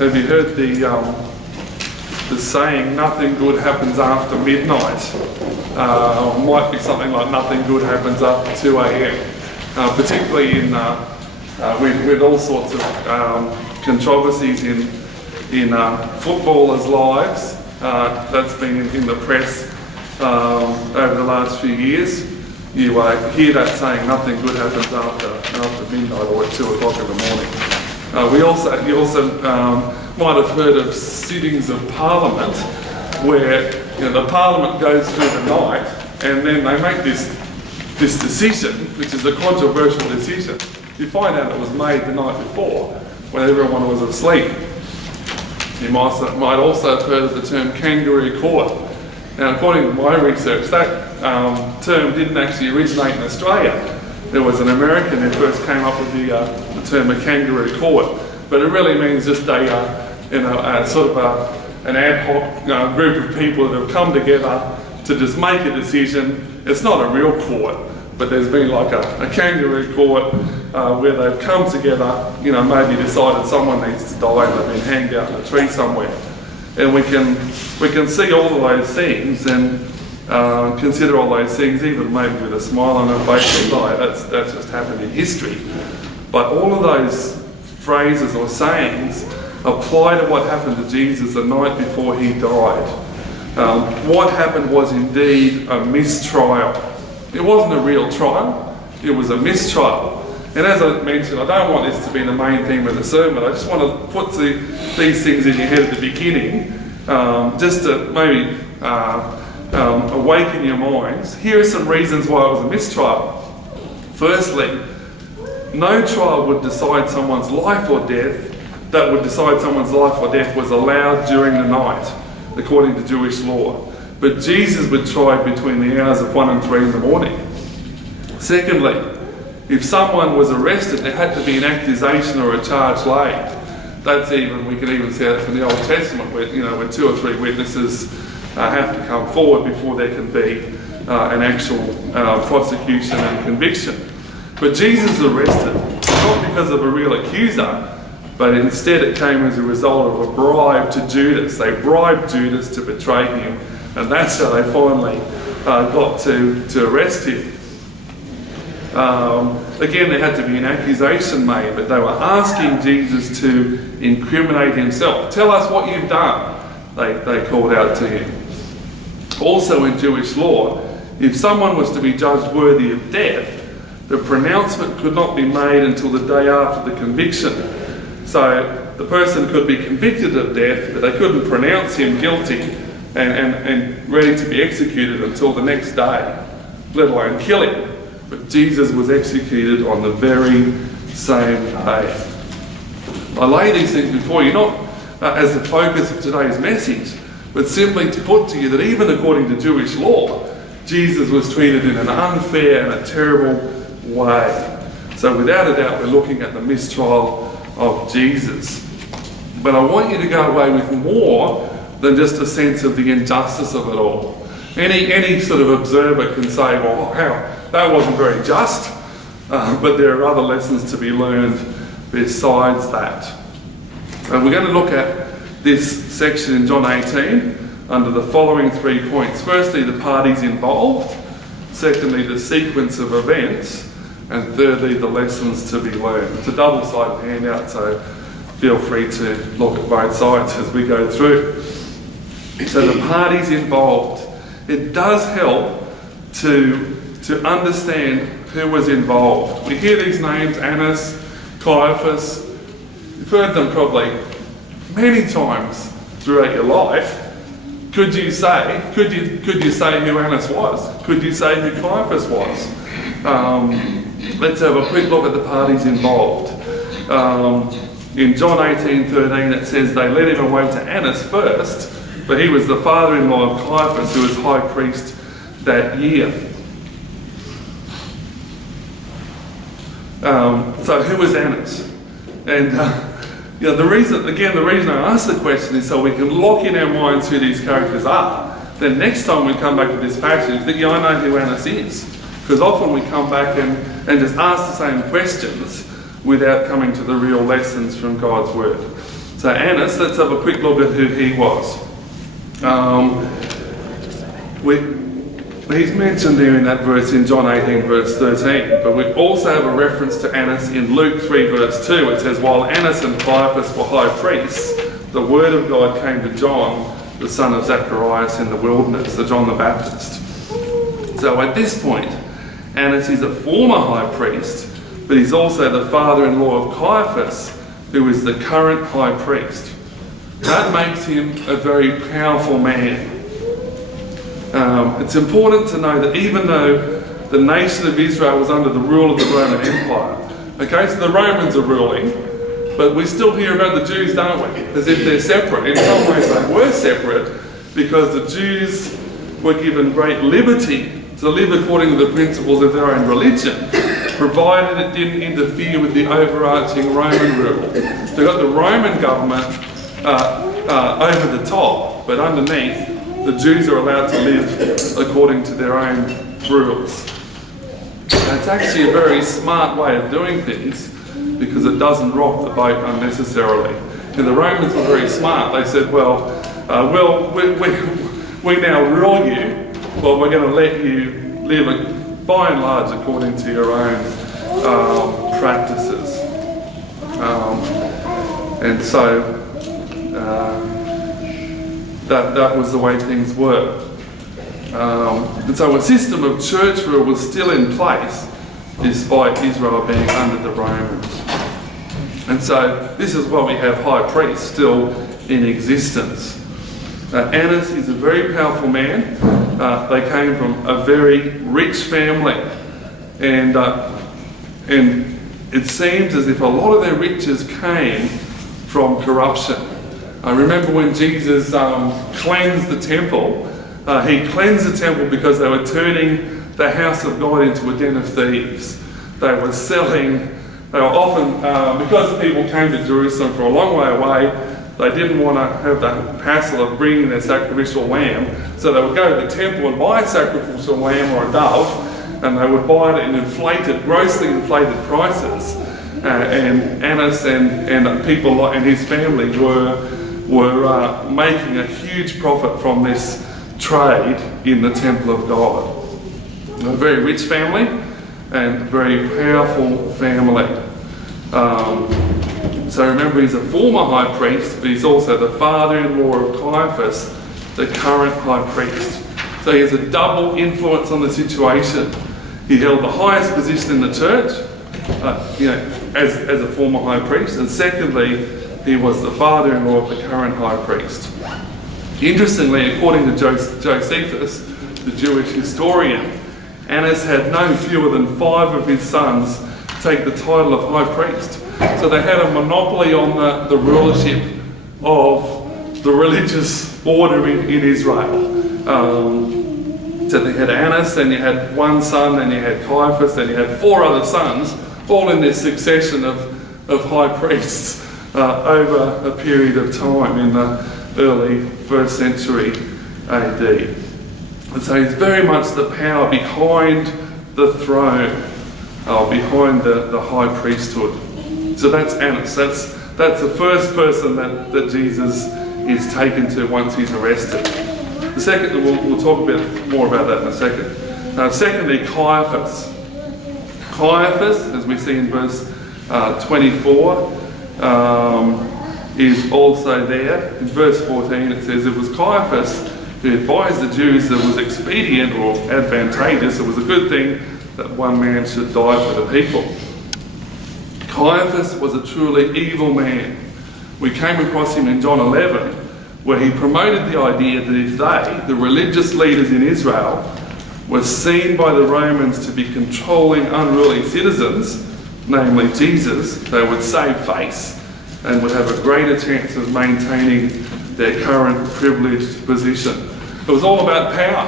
Have you heard the saying, nothing good happens after midnight? Might be something like nothing good happens after 2 a.m. Particularly in with all sorts of controversies in footballers' lives. That's been in the press over the last few years. You hear that saying, nothing good happens after midnight or at 2 o'clock in the morning. You also might have heard of sittings of Parliament where the Parliament goes through the night and then they make this decision, which is a controversial decision. You find out it was made the night before when everyone was asleep. You might also have heard of the term kangaroo court. Now, according to my research, that term didn't actually originate in Australia. There was an American who first came up with the term a kangaroo court, but it really means just a sort of an ad hoc group of people that have come together to just make a decision. It's not a real court, but there's been like a kangaroo court where they've come together, maybe decided someone needs to die and they've been hanged out in a tree somewhere. And we can see all of those things and consider all those things, even maybe with a smile on our face and die. That's just happened in history. But all of those phrases or sayings apply to what happened to Jesus the night before he died. What happened was indeed a mistrial. It wasn't a real trial, it was a mistrial. And as I mentioned, I don't want this to be the main theme of the sermon. I just want to put these things in your head at the beginning, just to maybe awaken your minds. Here are some reasons why it was a mistrial. Firstly, no trial would decide someone's life or death was allowed during the night, according to Jewish law. But Jesus would try between the hours of 1 and 3 in the morning. Secondly, if someone was arrested, there had to be an accusation or a charge laid. We can even see that from the Old Testament, where 2 or 3 witnesses have to come forward before there can be an actual prosecution and conviction. But Jesus was arrested, not because of a real accuser, but instead it came as a result of a bribe to Judas. They bribed Judas to betray him, and that's how they finally got to arrest him. Again, there had to be an accusation made, but they were asking Jesus to incriminate himself. Tell us what you've done, they called out to him. Also in Jewish law, if someone was to be judged worthy of death, the pronouncement could not be made until the day after the conviction. So the person could be convicted of death, but they couldn't pronounce him guilty and ready to be executed until the next day, let alone kill him. But Jesus was executed on the very same day. I lay these things before you, not as the focus of today's message, but simply to put to you that even according to Jewish law, Jesus was treated in an unfair and a terrible way. So without a doubt, we're looking at the mistrial of Jesus. But I want you to go away with more than just a sense of the injustice of it all. Any sort of observer can say, well, that wasn't very just, but there are other lessons to be learned besides that. And we're going to look at this section in John 18 under the following 3 points. Firstly, the parties involved. Secondly, the sequence of events. And thirdly, the lessons to be learned. It's a double-sided handout, so feel free to look at both sides as we go through. So the parties involved. It does help to understand who was involved. We hear these names, Annas, Caiaphas. You've heard them probably many times throughout your life. Could you say who Annas was? Could you say who Caiaphas was? Let's have a quick look at the parties involved. In John 18:13 it says they led him away to Annas first, but he was the father-in-law of Caiaphas, who was high priest that year. So who was Annas? And the reason I ask the question is so we can lock in our minds who these characters are. Then next time we come back to this passage, that I know who Annas is. Because often we come back and just ask the same questions without coming to the real lessons from God's Word. So Annas, let's have a quick look at who he was. He's mentioned there in that verse in John 18 verse 13, but we also have a reference to Annas in Luke 3 verse 2. It says, while Annas and Caiaphas were high priests, the word of God came to John, the son of Zacharias, in the wilderness, the John the Baptist. So at this point, Annas is a former high priest, but he's also the father-in-law of Caiaphas, who is the current high priest. That makes him a very powerful man. It's important to know that even though the nation of Israel was under the rule of the Roman Empire, okay, so the Romans are ruling, but we still hear about the Jews, don't we? As if they're separate. In some ways they were separate because the Jews were given great liberty to live according to the principles of their own religion, provided it didn't interfere with the overarching Roman rule. They got the Roman government over the top, but underneath, the Jews are allowed to live according to their own rules. And it's actually a very smart way of doing things because it doesn't rock the boat unnecessarily. And the Romans were very smart. They said, we now rule you, but we're going to let you live by and large according to your own practices. And so that was the way things were. And so a system of church rule was still in place despite Israel being under the Romans. And so this is why we have high priests still in existence. Annas is a very powerful man. They came from a very rich family, and it seems as if a lot of their riches came from corruption. I remember when Jesus cleansed the temple, he cleansed the temple because they were turning the house of God into a den of thieves. They were often, because people came to Jerusalem from a long way away, they didn't want to have the hassle of bringing their sacrificial lamb, so they would go to the temple and buy a sacrificial lamb or a dove, and they would buy it in grossly inflated prices. And Annas and people and his family were making a huge profit from this trade in the temple of God. A very rich family and very powerful family. So remember, he's a former high priest, but he's also the father-in-law of Caiaphas, the current high priest. So he has a double influence on the situation. He held the highest position in the church, as a former high priest, and secondly, he was the father-in-law of the current high priest. Interestingly, according to Josephus, the Jewish historian, Annas had no fewer than 5 of his sons take the title of high priest. So they had a monopoly on the rulership of the religious order in Israel. So they had Annas, then you had one son, then you had Caiaphas, then you had 4 other sons, all in this succession of high priests over a period of time in the early 1st century AD. And so he's very much the power behind the throne, behind the high priesthood. So that's Annas. That's the first person that Jesus is taken to once he's arrested. The second, we'll talk a bit more about that in a second. Secondly, Caiaphas. Caiaphas, as we see in verse 24, is also there. In verse 14 it says, it was Caiaphas who advised the Jews that it was expedient or advantageous, it was a good thing that one man should die for the people. Caiaphas was a truly evil man. We came across him in John 11, where he promoted the idea that if they, the religious leaders in Israel, were seen by the Romans to be controlling unruly citizens, namely Jesus, they would save face and would have a greater chance of maintaining their current privileged position. It was all about power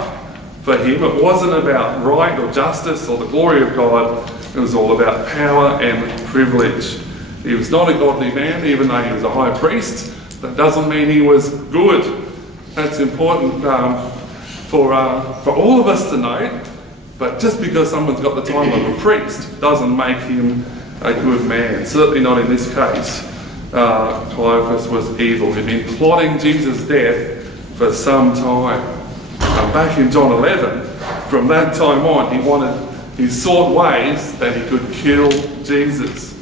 for him. It wasn't about right or justice or the glory of God. It was all about power and privilege. He was not a godly man, even though he was a high priest. That doesn't mean he was good. That's important for all of us to know. But just because someone's got the title of a priest doesn't make him a good man. Certainly not in this case. Caiaphas was evil. He'd been plotting Jesus' death for some time. Back in John 11, from that time on, he sought ways that he could kill Jesus.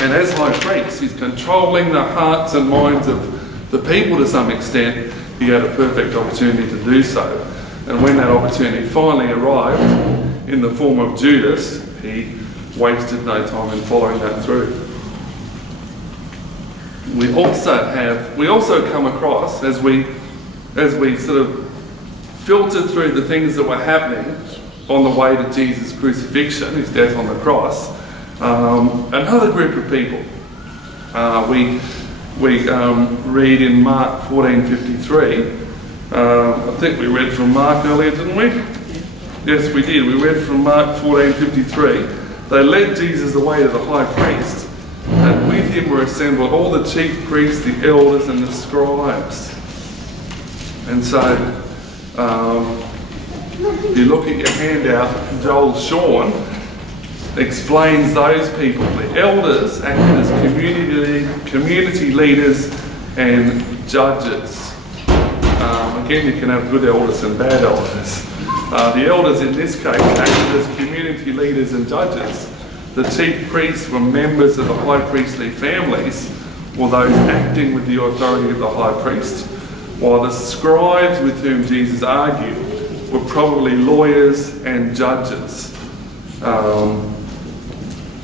And as high priest, he's controlling the hearts and minds of the people to some extent. He had a perfect opportunity to do so. And when that opportunity finally arrived in the form of Judas, he wasted no time in following that through. We also come across, as we sort of filter through the things that were happening on the way to Jesus' crucifixion, his death on the cross, another group of people. We read in Mark 14:53. I think we read from Mark earlier, didn't we? Yes, we did. We read from Mark 14:53. They led Jesus away to the high priest, and with him were assembled all the chief priests, the elders, and the scribes. And so, if you look at your handout, Joel Sean explains those people. The elders acted as community leaders and judges. Again, you can have good elders and bad elders. The elders in this case acted as community leaders and judges. The chief priests were members of the high priestly families, or those acting with the authority of the high priest, while the scribes with whom Jesus argued were probably lawyers and judges.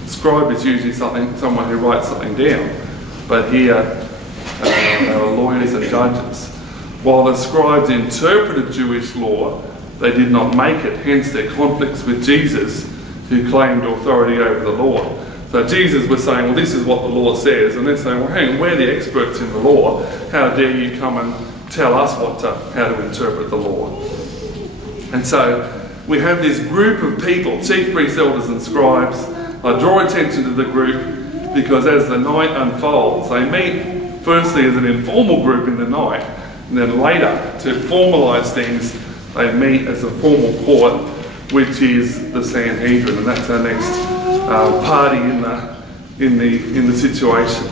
Scribe is usually someone who writes something down, but here they were lawyers and judges. While the scribes interpreted Jewish law, they did not make it, hence their conflicts with Jesus, who claimed authority over the law. So Jesus was saying, well, this is what the law says, and they're saying, well, hang on, we're the experts in the law. How dare you come and tell us how to interpret the law? And so we have this group of people, chief priests, elders and scribes. I draw attention to the group because as the night unfolds, they meet firstly as an informal group in the night, and then later, to formalise things, they meet as a formal court, which is the Sanhedrin, and that's our next party in the situation.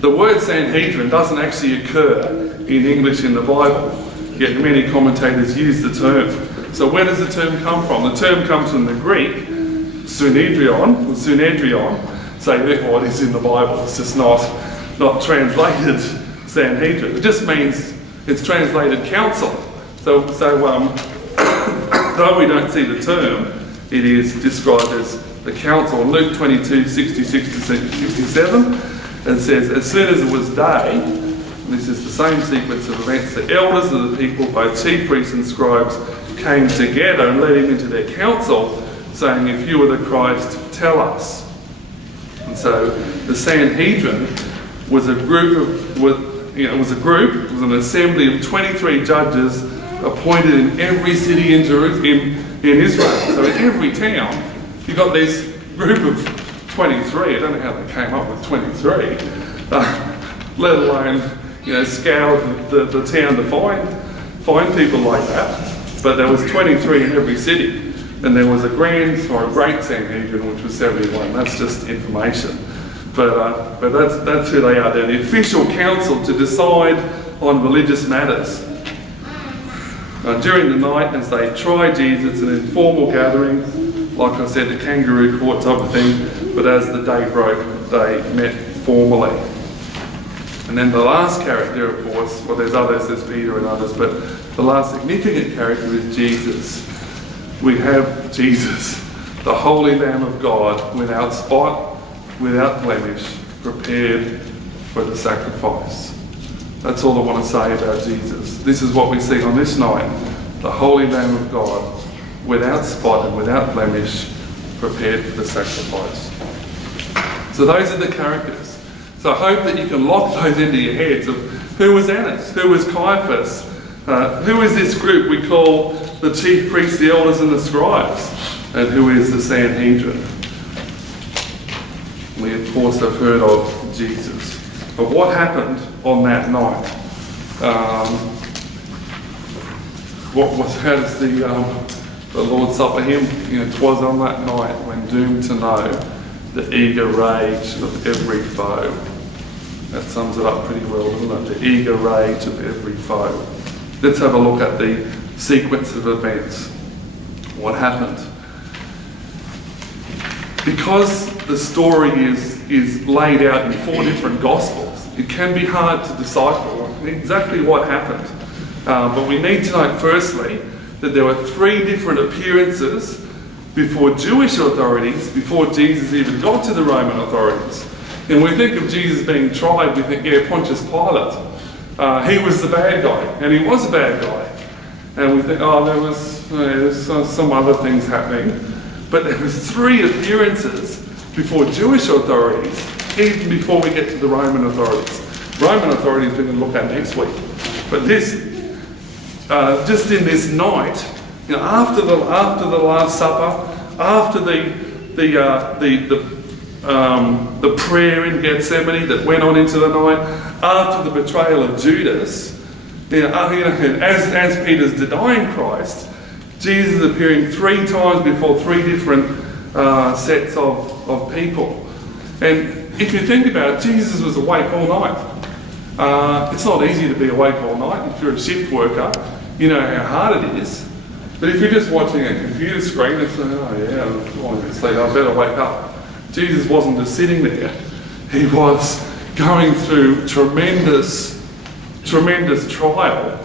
The word Sanhedrin doesn't actually occur in English in the Bible, yet many commentators use the term. So where does the term come from? The term comes from the Greek, Synedrion, so therefore it is in the Bible. It's just not translated Sanhedrin. It just means it's translated council. So though we don't see the term, it is described as the council. Luke 22:66-67, it says, as soon as it was day, this is the same sequence of events, the elders of the people, both chief priests and scribes, came together and led him into their council, saying, if you are the Christ, tell us. And so the Sanhedrin was an assembly of 23 judges appointed in every city in Israel. So in every town, you've got this group of 23. I don't know how they came up with 23, let alone scour the town to find people like that. But there was 23 in every city. And there was a great Sanhedrin, which was 71. That's just information. But that's who they are. They're the official council to decide on religious matters. During the night, as they tried Jesus, an informal gathering, like I said, the kangaroo court type of thing, but as the day broke, they met formally. And then the last character, of course, well, there's others, there's Peter and others, but the last significant character is Jesus. We have Jesus, the Holy Lamb of God, without spot, without blemish, prepared for the sacrifice. That's all I want to say about Jesus. This is what we see on this night, the Holy Lamb of God, without spot and without blemish, prepared for the sacrifice. So those are the characters. So I hope that you can lock those into your heads of who was Annas, who was Caiaphas, who is this group we call the chief priests, the elders and the scribes, and who is the Sanhedrin. We of course have heard of Jesus. But what happened on that night? How does the Lord's Supper hymn? 'Twas on that night when doomed to know the eager rage of every foe. That sums it up pretty well, doesn't it? The eager rage of every foe. Let's have a look at the sequence of events. What happened? Because the story is laid out in 4 different Gospels, it can be hard to decipher exactly what happened. But we need to note firstly that there were 3 different appearances before Jewish authorities, before Jesus even got to the Roman authorities. And we think of Jesus being tried, we think, yeah, Pontius Pilate. He was the bad guy, and he was a bad guy. And we think, oh, there's some other things happening. But there was 3 appearances before Jewish authorities, even before we get to the Roman authorities. Roman authorities we're going to look at next week. But this, just in this night, you know, after the Last Supper, after the prayer in Gethsemane that went on into the night, after the betrayal of Judas, as Peter's denying Christ, Jesus is appearing 3 times before 3 different sets of people. And if you think about it, Jesus was awake all night. It's not easy to be awake all night. If you're a shift worker, you know how hard it is. But if you're just watching a computer screen and saying, oh yeah, I'm falling asleep, I better wake up. Jesus wasn't just sitting there. He was going through tremendous trial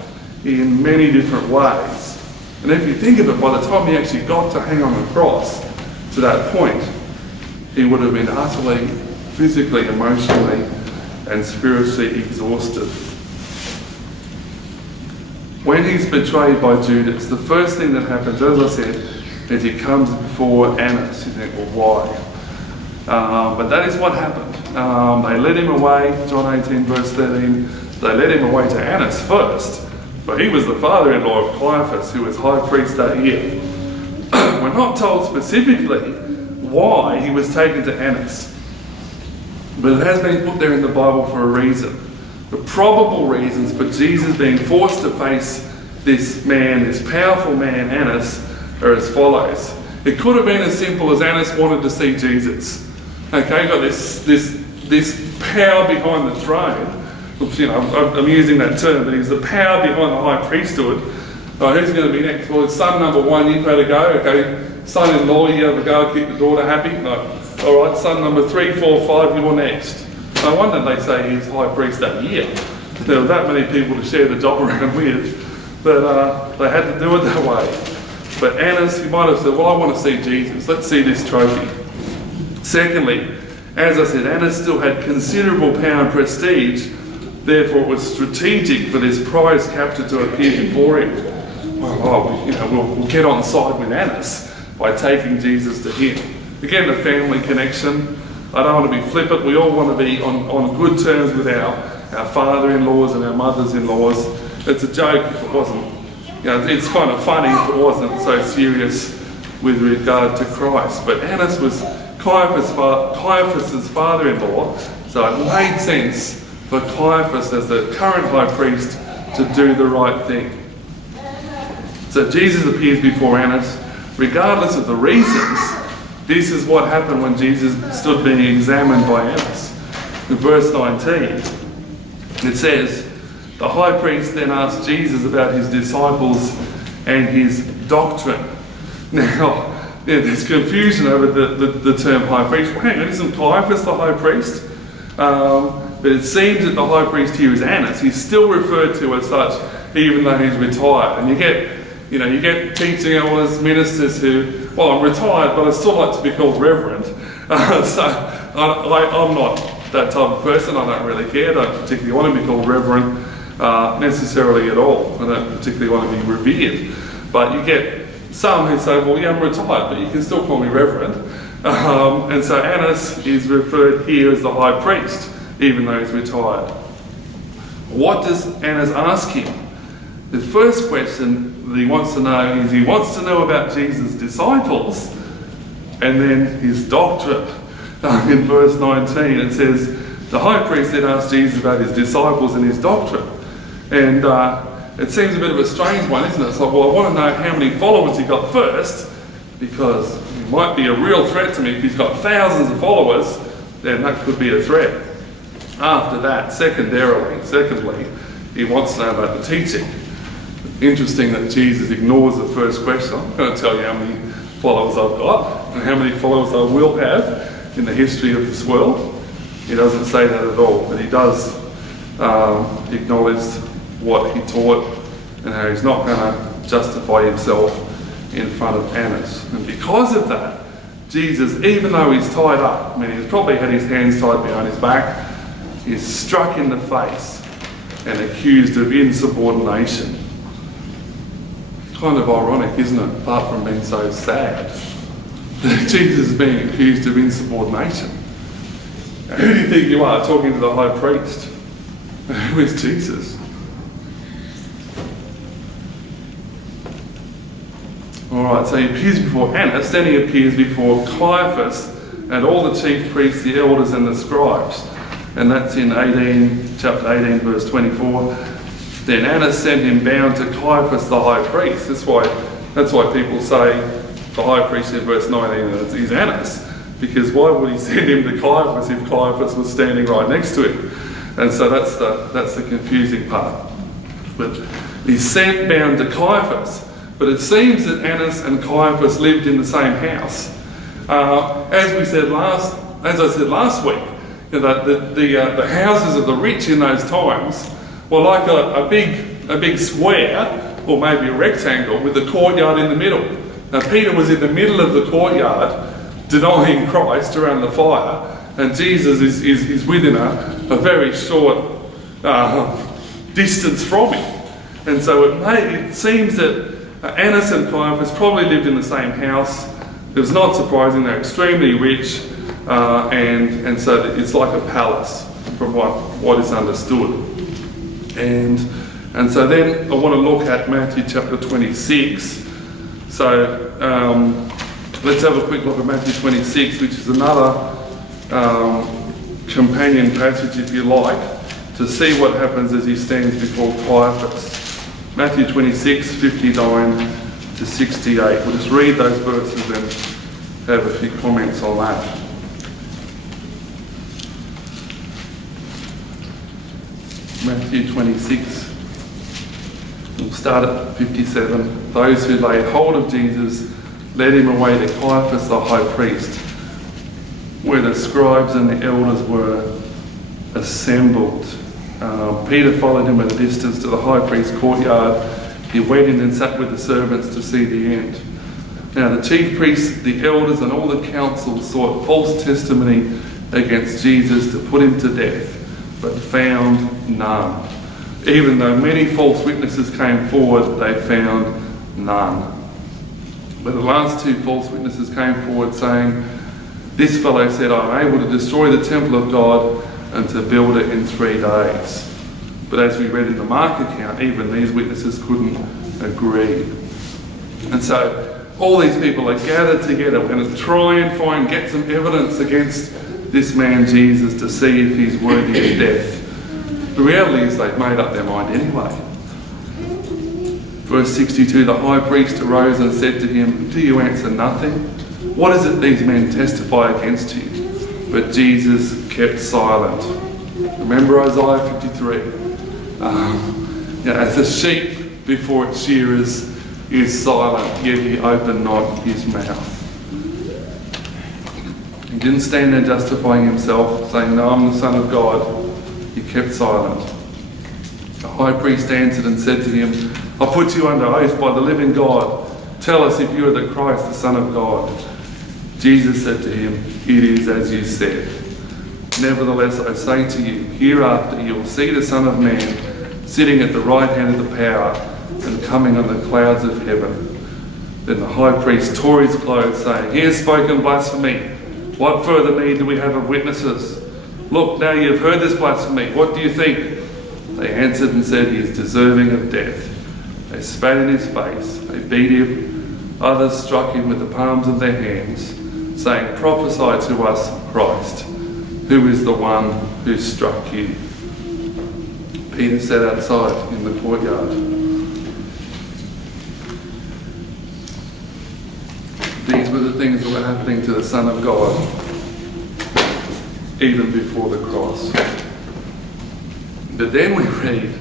in many different ways. And if you think of it, by the time he actually got to hang on the cross to that point, he would have been utterly, physically, emotionally, and spiritually exhausted. When he's betrayed by Judas, the first thing that happens, as I said, is he comes before Annas. You think, well, why? But that is what happened. They led him away, John 18 verse 13, they led him away to Annas first, for he was the father-in-law of Caiaphas, who was high priest that year. We're not told specifically why he was taken to Annas, but it has been put there in the Bible for a reason. The probable reasons for Jesus being forced to face this man, this powerful man, Annas, are as follows. It could have been as simple as Annas wanted to see Jesus. Okay, you've got this power behind the throne. Oops, I'm using that term, but he's the power behind the high priesthood. Who's going to be next? Well, it's son number 1, you've got to go. Okay, son-in-law, you have a go, keep the daughter happy. No. All right, son number 3, 4, 5, you're next. No wonder they say he's high priest that year. There were that many people to share the job around with, but they had to do it that way. But Annas, he might have said, well, I want to see Jesus. Let's see this trophy. Secondly, as I said, Annas still had considerable power and prestige. Therefore, it was strategic for this prize capture to appear before him. We'll get on side with Annas by taking Jesus to him. Again, the family connection. I don't want to be flippant. We all want to be on good terms with our father-in-laws and our mothers-in-laws. It's a joke if it wasn't. It's kind of funny if it wasn't so serious with regard to Christ. But Annas was Caiaphas' father-in-law, so it made sense for Caiaphas as the current high priest to do the right thing. So Jesus appears before Annas. Regardless of the reasons, this is what happened when Jesus stood being examined by Annas. In verse 19, it says, the high priest then asked Jesus about his disciples and his doctrine. Now, there's confusion over the term high priest. Well, hang on, isn't Caiaphas the high priest? But it seems that the high priest here is Annas. He's still referred to as such, even though he's retired. And you get teaching elders, ministers who, well, I'm retired, but I still like to be called reverend. So I'm not that type of person. I don't really care. I don't particularly want to be called reverend necessarily at all. I don't particularly want to be revered. But you get some who say, well, yeah, I'm retired, but you can still call me reverend. And so Annas is referred here as the high priest, even though he's retired. What does Annas ask him? The first question that he wants to know is he wants to know about Jesus' disciples and then his doctrine. In verse 19 it says, the high priest then asked Jesus about his disciples and his doctrine. And it seems a bit of a strange one, isn't it? It's like, well, I want to know how many followers he got first, because might be a real threat to me. If he's got thousands of followers, then that could be a threat. After that, secondly, he wants to know about the teaching. Interesting that Jesus ignores the first question. I'm going to tell you how many followers I've got and how many followers I will have in the history of this world. He doesn't say that at all, but he does acknowledge what he taught and how he's not going to justify himself in front of Annas. And because of that, Jesus, even though he's tied up, I mean, he's probably had his hands tied behind his back, is struck in the face and accused of insubordination. Kind of ironic, isn't it? Apart from being so sad, that Jesus is being accused of insubordination. Who do you think you are talking to the high priest? Who is Jesus? Alright, so he appears before Annas, then he appears before Caiaphas and all the chief priests, the elders and the scribes. And that's in chapter 18, verse 24. Then Annas sent him bound to Caiaphas the high priest. That's why people say the high priest in verse 19 is Annas. Because why would he send him to Caiaphas if Caiaphas was standing right next to him? And so that's the confusing part. But he's sent bound to Caiaphas. But it seems that Annas and Caiaphas lived in the same house. As I said last week, the houses of the rich in those times were like a big square, or maybe a rectangle, with a courtyard in the middle. Now Peter was in the middle of the courtyard, denying Christ around the fire, and Jesus is within a very short distance from him. And so it seems that Annas and Caiaphas probably lived in the same house. It was not surprising, they're extremely rich, and so it's like a palace from what is understood. And so then I want to look at Matthew chapter 26. So let's have a quick look at Matthew 26, which is another companion passage, if you like, to see what happens as he stands before Caiaphas. Matthew 26, 59 to 68. We'll just read those verses and have a few comments on that. Matthew 26. We'll start at 57. Those who laid hold of Jesus led him away to Caiaphas the high priest, where the scribes and the elders were assembled. Peter followed him at a distance to the high priest's courtyard. He went in and sat with the servants to see the end. Now the chief priests, the elders, and all the council sought false testimony against Jesus to put him to death, but found none. Even though many false witnesses came forward, they found none. But the last two false witnesses came forward saying, "This fellow said, I am able to destroy the temple of God and to build it in 3 days." But as we read in the Mark account, even these witnesses couldn't agree. And so all these people are gathered together. We're going to try and get some evidence against this man Jesus to see if he's worthy of death. The reality is they've made up their mind anyway. Verse 62, the high priest arose and said to him, "Do you answer nothing? What is it these men testify against you?" But Jesus kept silent. Remember Isaiah 53. As a sheep before its shearers is silent, yet he opened not his mouth. He didn't stand there justifying himself, saying, "No, I'm the Son of God." He kept silent. The high priest answered and said to him, "I put you under oath by the living God. Tell us if you are the Christ, the Son of God." Jesus said to him, "It is as you said. Nevertheless, I say to you, hereafter you will see the Son of Man sitting at the right hand of the power and coming on the clouds of heaven." Then the high priest tore his clothes, saying, "He has spoken blasphemy. What further need do we have of witnesses? Look, now you have heard this blasphemy. What do you think?" They answered and said, "He is deserving of death." They spat in his face. They beat him. Others struck him with the palms of their hands, saying, "Prophesy to us, Christ. Who is the one who struck you?" Peter sat outside in the courtyard. These were the things that were happening to the Son of God even before the cross. But then we read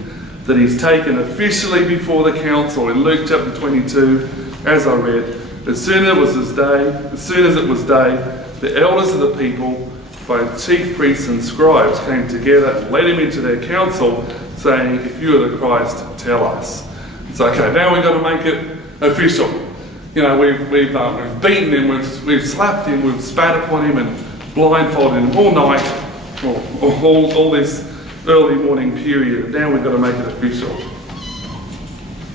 that he's taken officially before the council in Luke chapter 22, as I read. As soon as it was day, the elders of the people, both chief priests and scribes, came together and led him into their council, saying, "If you are the Christ, tell us." It's okay, now we've got to make it official. You know, we've beaten him, we've slapped him, we've spat upon him and blindfolded him all night, or all this early morning period. Now we've got to make it official.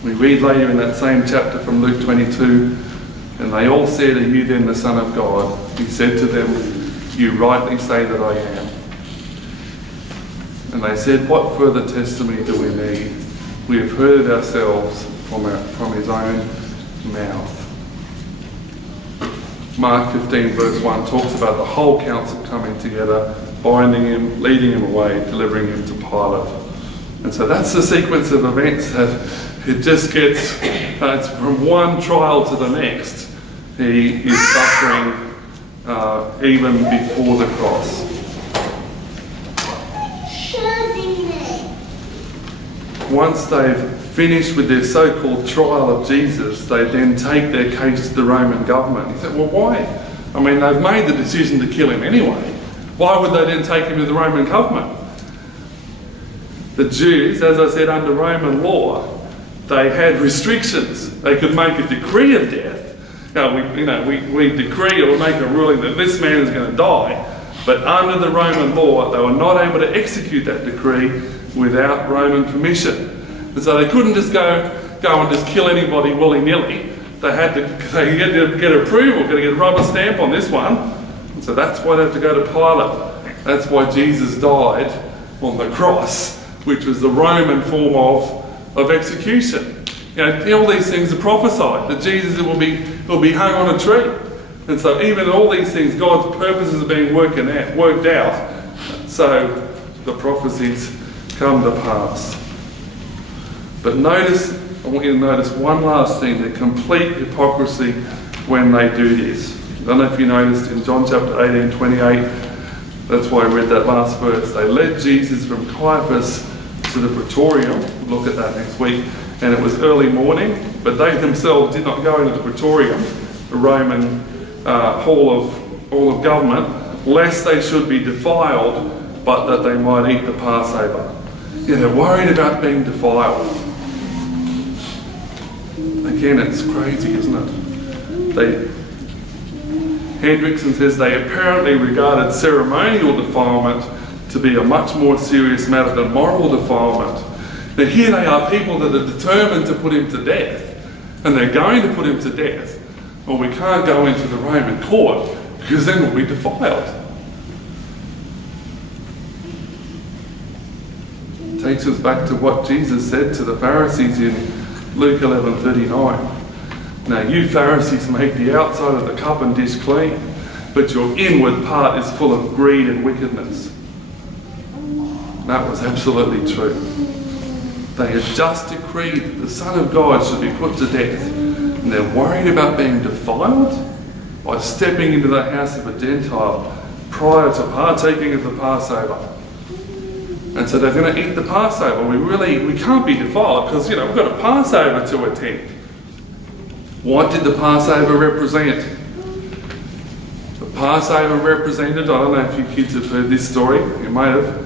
We read later in that same chapter from Luke 22, "And they all said, 'Are you then the Son of God?' He said to them, 'You rightly say that I am.' And they said, 'What further testimony do we need? We have heard it ourselves from his own mouth.'" Mark 15 verse 1 talks about the whole council coming together, binding him, leading him away, delivering him to Pilate. And so that's the sequence of events that it just gets, it's from one trial to the next. He is suffering even before the cross. Once they've finished with their so-called trial of Jesus, they then take their case to the Roman government. You think, well, why? I mean, they've made the decision to kill him anyway. Why would they then take him to the Roman government? The Jews, as I said, under Roman law, they had restrictions. They could make a decree of death. We decree or make a ruling that this man is going to die, but under the Roman law, they were not able to execute that decree without Roman permission. And so they couldn't just go and just kill anybody willy-nilly. They had to get approval, got to get a rubber stamp on this one. And so that's why they had to go to Pilate. That's why Jesus died on the cross, which was the Roman form of execution. You know, all these things are prophesied, that Jesus will be hung on a tree. And so even all these things, God's purposes are being worked out, so the prophecies come to pass. But notice, I want you to notice one last thing, the complete hypocrisy when they do this. I don't know if you noticed in John chapter 18:28, that's why I read that last verse. They led Jesus from Caiaphas to the praetorium. We'll look at that next week. And it was early morning, but they themselves did not go into the praetorium, the Roman hall of government, lest they should be defiled, but that they might eat the Passover. Yeah, they're worried about being defiled. Again, it's crazy, isn't it? Hendrickson says they apparently regarded ceremonial defilement to be a much more serious matter than moral defilement. Now here they are, people that are determined to put him to death, and they're going to put him to death. Well, we can't go into the Roman court because then we'll be defiled. It takes us back to what Jesus said to the Pharisees in Luke 11:39. "Now you Pharisees make the outside of the cup and dish clean, but your inward part is full of greed and wickedness." That was absolutely true. They had just decreed that the Son of God should be put to death, and they're worried about being defiled by stepping into the house of a Gentile prior to partaking of the Passover. And so they're going to eat the Passover. We can't be defiled because, we've got a Passover to attend. What did the Passover represent? The Passover represented, I don't know if you kids have heard this story, you may have.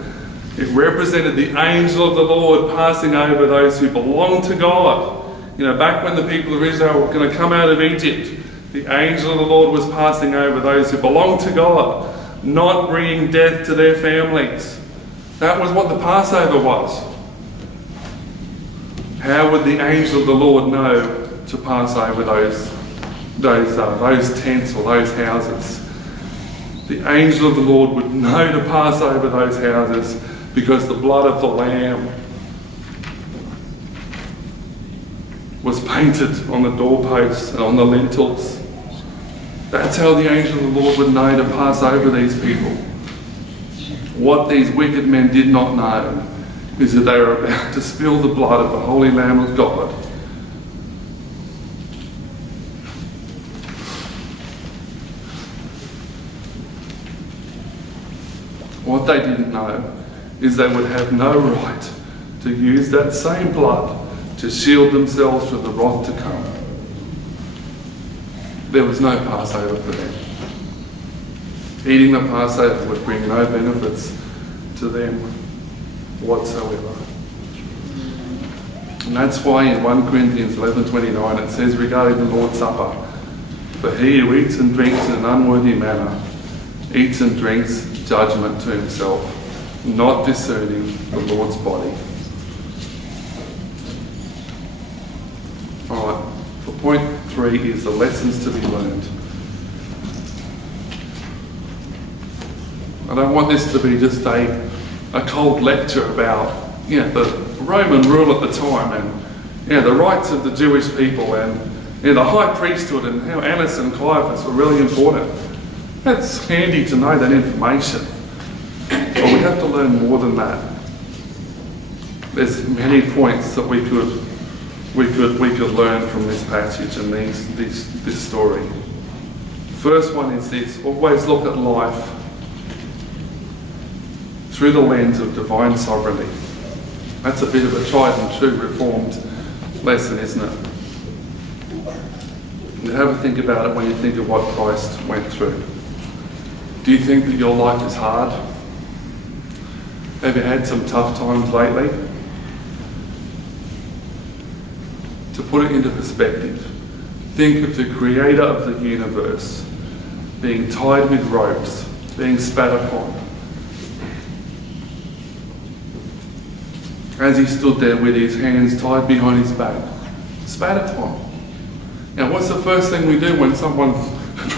It represented the angel of the Lord passing over those who belong to God. Back when the people of Israel were going to come out of Egypt, the angel of the Lord was passing over those who belong to God, not bringing death to their families. That was what the Passover was. How would the angel of the Lord know to pass over those tents or those houses? The angel of the Lord would know to pass over those houses because the blood of the Lamb was painted on the doorposts and on the lintels. That's how the angel of the Lord would know to pass over these people. What these wicked men did not know is that they were about to spill the blood of the Holy Lamb of God. What they didn't know is they would have no right to use that same blood to shield themselves from the wrath to come. There was no Passover for them. Eating the Passover would bring no benefits to them whatsoever. And that's why in 1 Corinthians 11:29 it says regarding the Lord's Supper, "For he who eats and drinks in an unworthy manner eats and drinks judgment to himself, not discerning the Lord's body." Alright, for point 3 is the lessons to be learned. I don't want this to be just a cold lecture about the Roman rule at the time and the rights of the Jewish people and the high priesthood and how Annas and Caiaphas were really important. It's handy to know that information, but we have to learn more than that. There's many points that we could learn from this passage and this story. First one is this: always look at life through the lens of divine sovereignty. That's a bit of a tried and true Reformed lesson, isn't it? You have a think about it when you think of what Christ went through. Do you think that your life is hard? Have you had some tough times lately? To put it into perspective, think of the creator of the universe being tied with ropes, being spat upon, as he stood there with his hands tied behind his back, spat upon. Now, what's the first thing we do when someone,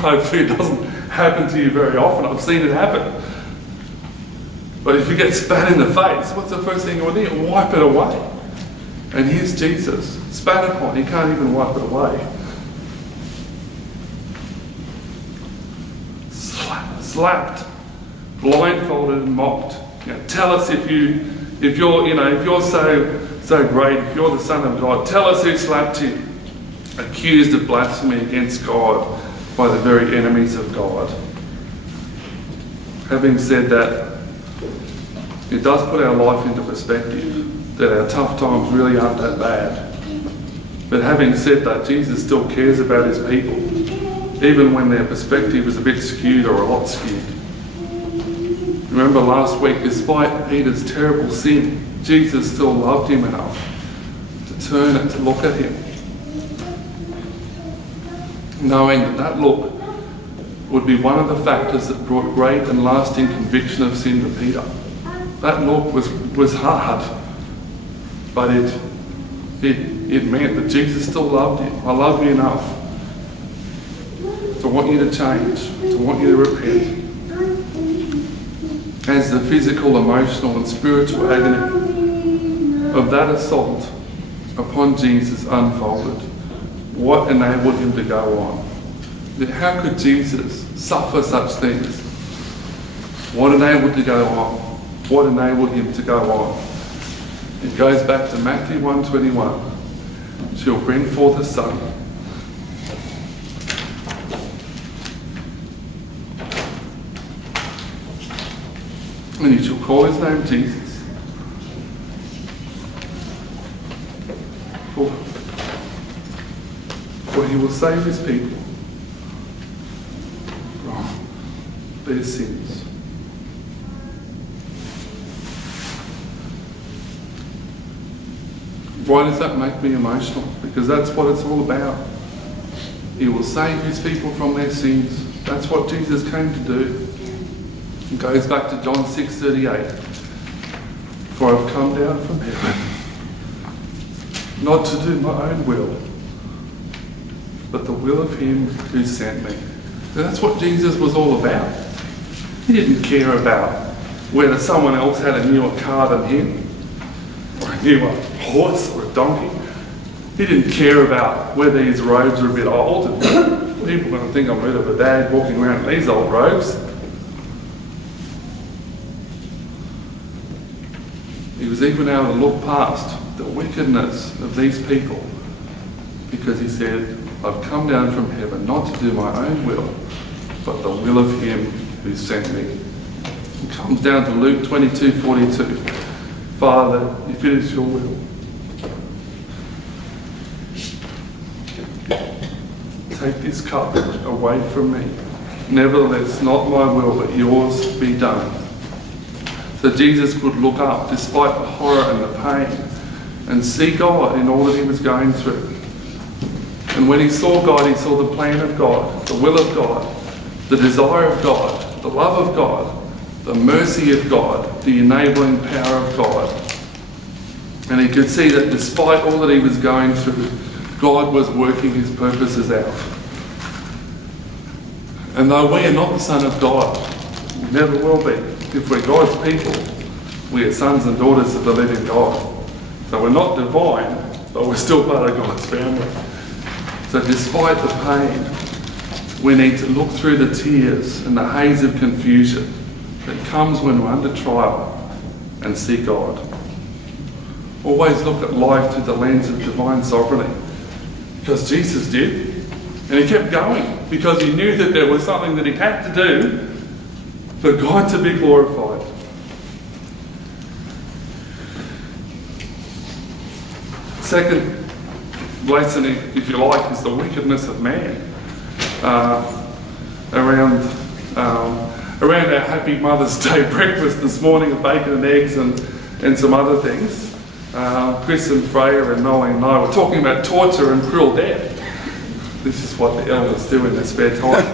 hopefully it doesn't happen to you very often, I've seen it happen, but if you get spat in the face, what's the first thing you want to do? Wipe it away. And here's Jesus, spat upon, he can't even wipe it away. Slapped, blindfolded and mocked. Tell us if you're so great, if you're the Son of God, tell us who slapped you. Accused of blasphemy against God by the very enemies of God. Having said that, it does put our life into perspective, that our tough times really aren't that bad. But having said that, Jesus still cares about his people, even when their perspective is a bit skewed or a lot skewed. Remember last week, despite Peter's terrible sin, Jesus still loved him enough to turn and to look at him, knowing that look would be one of the factors that brought great and lasting conviction of sin to Peter. That look was hard, but it meant that Jesus still loved him. I love you enough to want you to change, to want you to repent. As the physical, emotional and spiritual agony of that assault upon Jesus unfolded, what enabled him to go on? How could Jesus suffer such things? What enabled to go on? What enabled him to go on? It goes back to Matthew 1:21. She'll bring forth a son. And you shall call his name Jesus. For he will save his people from their sins. Why does that make me emotional? Because that's what it's all about. He will save his people from their sins. That's what Jesus came to do. It goes back to John 6:38. For I've come down from heaven, not to do my own will, but the will of him who sent me. And that's what Jesus was all about. He didn't care about whether someone else had a newer car than him, or a newer horse or a donkey. He didn't care about whether his robes were a bit old. People are going to think I'm a bit of a dad walking around in these old robes. He was even able to look past the wickedness of these people, because he said, I've come down from heaven not to do my own will, but the will of him who sent me. It comes down to Luke 22:42. Father, if it is your will, take this cup away from me. Nevertheless, not my will, but yours be done. So Jesus could look up despite the horror and the pain and see God in all that he was going through. And when he saw God, he saw the plan of God, the will of God, the desire of God, the love of God, the mercy of God, the enabling power of God. And he could see that despite all that he was going through, God was working his purposes out. And though we are not the Son of God, we never will be. If we're God's people, we are sons and daughters of the living God. So we're not divine, but we're still part of God's family. So despite the pain, we need to look through the tears and the haze of confusion that comes when we're under trial and see God. Always look at life through the lens of divine sovereignty, because Jesus did. And he kept going because he knew that there was something that he had to do for God to be glorified. Second lesson, if you like, is the wickedness of man. Around our Happy Mother's Day breakfast this morning of bacon and eggs and some other things, Chris and Freya and Nolly and I were talking about torture and cruel death. This is what the elders do in their spare time.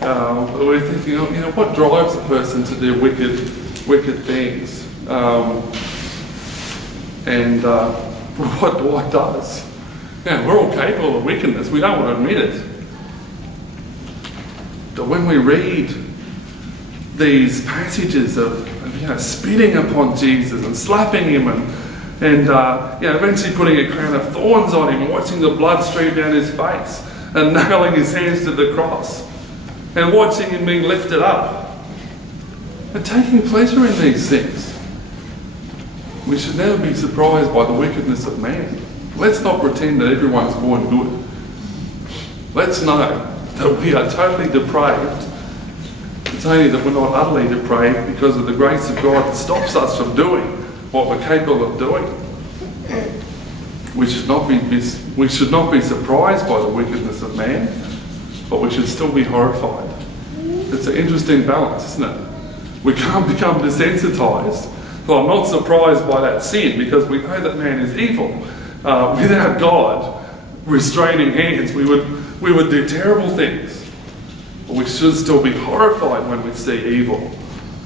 But we're thinking, what drives a person to do wicked things? What does? We're all capable of wickedness. We don't want to admit it. But when we read these passages of spitting upon Jesus and slapping him and eventually putting a crown of thorns on him and watching the blood stream down his face and nailing his hands to the cross and watching him being lifted up and taking pleasure in these things, we should never be surprised by the wickedness of man. Let's not pretend that everyone's born good. Let's know that we are totally depraved. It's only that we're not utterly depraved because of the grace of God that stops us from doing what we're capable of doing. We should not be surprised by the wickedness of man, but we should still be horrified. It's an interesting balance, isn't it? We can't become desensitized. Well, I'm not surprised by that sin because we know that man is evil. Without God restraining hands, we would do terrible things. But we should still be horrified when we see evil.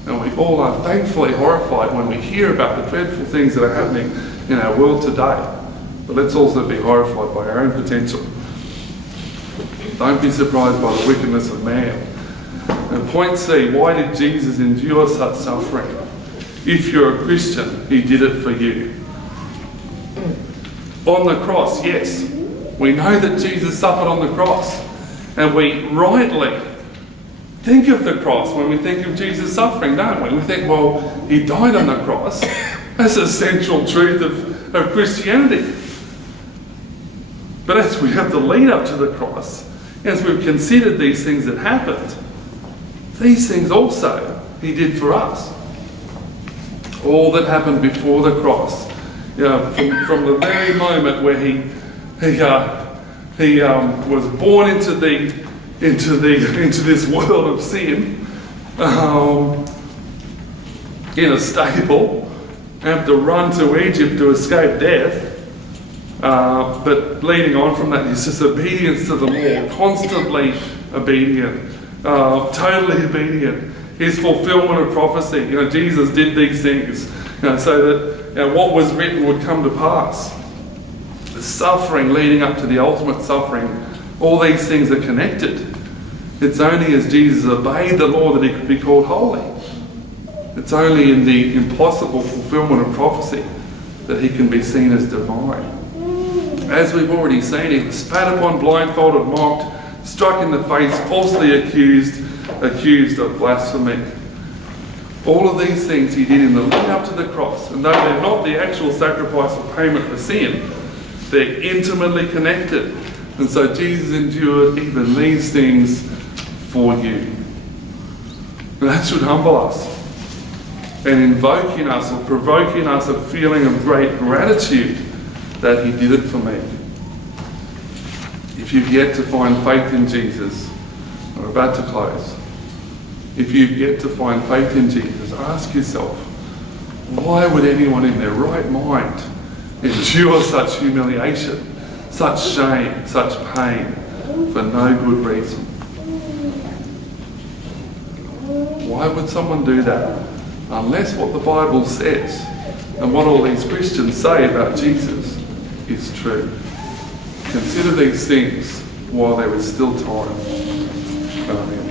And we all are thankfully horrified when we hear about the dreadful things that are happening in our world today. But let's also be horrified by our own potential. Don't be surprised by the wickedness of man. And point C, why did Jesus endure such suffering? If you're a Christian, he did it for you. On the cross, yes. We know that Jesus suffered on the cross. And we rightly think of the cross when we think of Jesus' suffering, don't we? We think, well, he died on the cross. That's a central truth of Christianity. But as we have the lead up to the cross, as we've considered these things that happened, these things also he did for us. All that happened before the cross, from the very moment where he was born into this world of sin, in a stable, have to run to Egypt to escape death. But leading on from that, his obedience to the law, constantly obedient, totally obedient. His fulfillment of prophecy. Jesus did these things, so that what was written would come to pass. The suffering leading up to the ultimate suffering, all these things are connected. It's only as Jesus obeyed the law that he could be called holy. It's only in the impossible fulfillment of prophecy that he can be seen as divine. As we've already seen, he was spat upon, blindfolded, mocked, struck in the face, falsely accused of blasphemy. All of these things he did in the lead up to the cross, and though they're not the actual sacrifice or payment for sin, they're intimately connected. And so Jesus endured even these things for you. And that should humble us. and invoking us or provoking us a feeling of great gratitude that he did it for me. If you've yet to find faith in Jesus, we're about to close. If you've yet to find faith in Jesus, ask yourself, why would anyone in their right mind endure such humiliation, such shame, such pain, for no good reason? Why would someone do that? Unless what the Bible says and what all these Christians say about Jesus is true. Consider these things while there is still time. Amen.